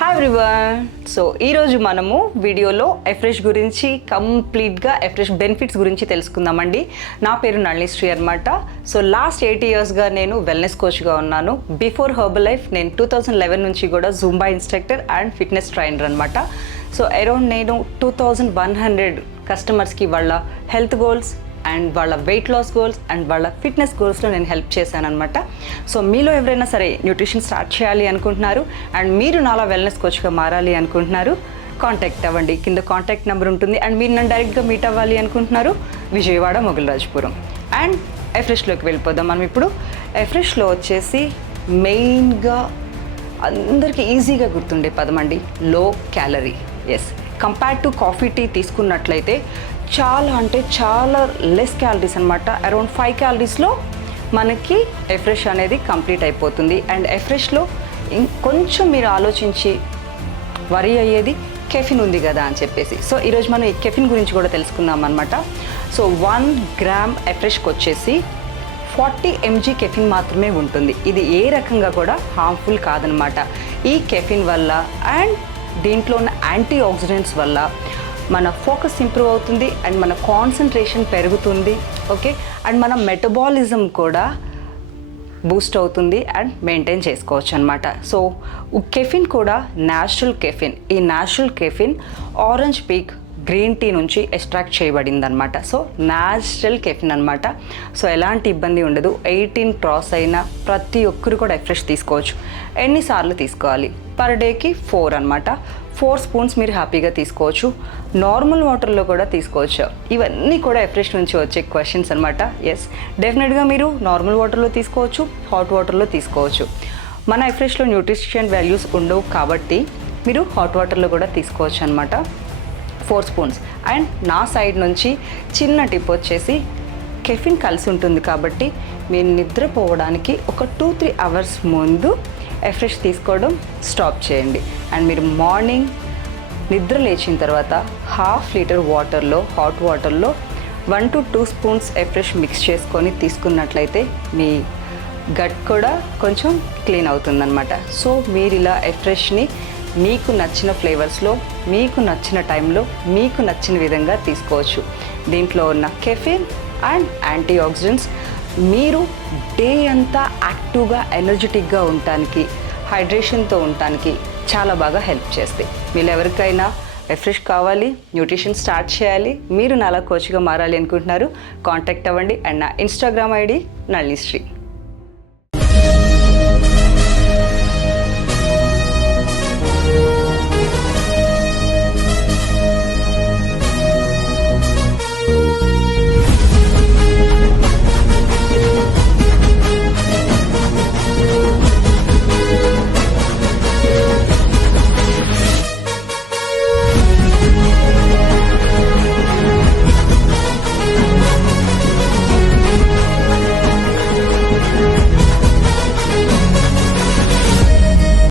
Hi everyone so ఈరోజు మనము వీడియోలో ఎఫ్రెష్ గురించి కంప్లీట్గా ఎఫ్రెష్ బెనిఫిట్స్ గురించి తెలుసుకుందామండి. నా పేరు నళిశ్రీ అనమాట సో లాస్ట్ ఎయిట్ ఇయర్స్గా నేను వెల్నెస్ కోచ్గా ఉన్నాను. బిఫోర్ హర్బల్ లైఫ్ నేను టూ థౌజండ్ లెవెన్ నుంచి కూడా Zumba instructor and fitness trainer అనమాట సో అరౌండ్ నేను టూ థౌజండ్ వన్ హండ్రెడ్ కస్టమర్స్కి వాళ్ళ హెల్త్ గోల్స్ అండ్ వాళ్ళ వెయిట్ లాస్ గోల్స్ అండ్ వాళ్ళ ఫిట్నెస్ గోల్స్లో నేను హెల్ప్ చేశాను అనమాట సో మీలో ఎవరైనా సరే న్యూట్రిషన్ స్టార్ట్ చేయాలి అనుకుంటున్నారు అండ్ మీరు నాలా వెల్నెస్ కోచ్గా మారాలి అనుకుంటున్నారు కాంటాక్ట్ అవ్వండి. కింద కాంటాక్ట్ నెంబర్ ఉంటుంది. అండ్ మీరు నన్ను డైరెక్ట్గా మీట్ అవ్వాలి అనుకుంటున్నారు విజయవాడ మొగలరాజపురం. అండ్ ఎఫ్రెష్లోకి వెళ్ళిపోదాం. మనం ఇప్పుడు ఎఫ్రెష్లో వచ్చేసి మెయిన్గా అందరికీ ఈజీగా గుర్తుండే పదం అండి low calorie as compare to coffee tea తీసుకున్నట్లయితే చాలా అంటే చాలా లెస్ క్యాలరీస్ అనమాట అరౌండ్ ఫైవ్ క్యాలరీస్లో మనకి ఎఫ్రెష్ అనేది కంప్లీట్ అయిపోతుంది. అండ్ ఎఫ్రెష్లో కొంచెం మీరు ఆలోచించి వరి అయ్యేది కెఫిన్ ఉంది కదా అని చెప్పేసి. సో ఈరోజు మనం ఈ కెఫిన్ గురించి కూడా తెలుసుకుందాం అనమాట సో వన్ గ్రామ్ ఎఫ్రెష్కి వచ్చేసి ఫార్టీ ఎంజీ కెఫిన్ మాత్రమే ఉంటుంది. ఇది ఏ రకంగా కూడా హార్మ్ఫుల్ కాదనమాట ఈ కెఫిన్ వల్ల అండ్ దీంట్లో ఉన్న యాంటీ ఆక్సిడెంట్స్ వల్ల మన ఫోకస్ ఇంప్రూవ్ అవుతుంది అండ్ మన కాన్సన్ట్రేషన్ పెరుగుతుంది ఓకే? అండ్ మన మెటబాలిజం కూడా బూస్ట్ అవుతుంది అండ్ మెయింటైన్ చేసుకోవచ్చు అనమాట సో కెఫిన్ కూడా న్యాచురల్ కెఫిన్. ఈ natural caffeine orange pekoe green tea నుంచి ఎక్స్ట్రాక్ట్ చేయబడింది అనమాట సో న్యాచురల్ కెఫిన్ అనమాట సో ఎలాంటి ఇబ్బంది ఉండదు. ఎయిటీన్ క్రాస్ అయిన ప్రతి ఒక్కరు కూడా ఎఫ్రెష్ తీసుకోవచ్చు. ఎన్నిసార్లు తీసుకోవాలి? పర్ డేకి ఫోర్ అనమాట ఫోర్ స్పూన్స్ మీరు హ్యాపీగా తీసుకోవచ్చు. నార్మల్ వాటర్లో కూడా తీసుకోవచ్చు. ఇవన్నీ కూడా ఎఫ్రెష్ నుంచి వచ్చే క్వశ్చన్స్ అనమాట ఎస్ డెఫినెట్గా మీరు నార్మల్ వాటర్లో తీసుకోవచ్చు హాట్ వాటర్లో తీసుకోవచ్చు. మన ఎఫ్రెష్లో న్యూట్రిషన్ వాల్యూస్ ఉండవు కాబట్టి మీరు హాట్ వాటర్లో కూడా తీసుకోవచ్చు అనమాట ఫోర్ స్పూన్స్. అండ్ నా సైడ్ నుంచి చిన్న టిప్ వచ్చేసి కెఫిన్ కలిసి ఉంటుంది కాబట్టి మీరు నిద్రపోవడానికి ఒక టూ త్రీ అవర్స్ ముందు ఎఫ్రెష్ తీసుకోవడం స్టాప్ చేయండి. అండ్ మీరు మార్నింగ్ నిద్ర లేచిన తర్వాత హాఫ్ లీటర్ వాటర్లో హాట్ వాటర్లో one to two spoons Afresh mix చేసుకొని తీసుకున్నట్లయితే మీ గట్ కూడా కొంచెం క్లీన్ అవుతుందన్నమాట. సో మీరు ఇలా ఎఫ్రెష్ని మీకు నచ్చిన ఫ్లేవర్స్లో మీకు నచ్చిన టైంలో మీకు నచ్చిన విధంగా తీసుకోవచ్చు. దీంట్లో ఉన్న కెఫిన్ అండ్ యాంటీ ఆక్సిడెంట్స్ మీరు డే అంతా యాక్టివ్గా ఎనర్జెటిక్గా ఉండటానికి హైడ్రేషన్తో ఉండటానికి చాలా బాగా హెల్ప్ చేస్తాయి. మీరు ఎవరికైనా రిఫ్రెష్ కావాలి న్యూట్రిషన్ స్టార్ట్ చేయాలి మీరు నాలా కోచ్గా మారాలి అనుకుంటున్నారు కాంటాక్ట్ అవ్వండి. అండ్ నా ఇన్స్టాగ్రామ్ ఐడి నళిశ్రీ.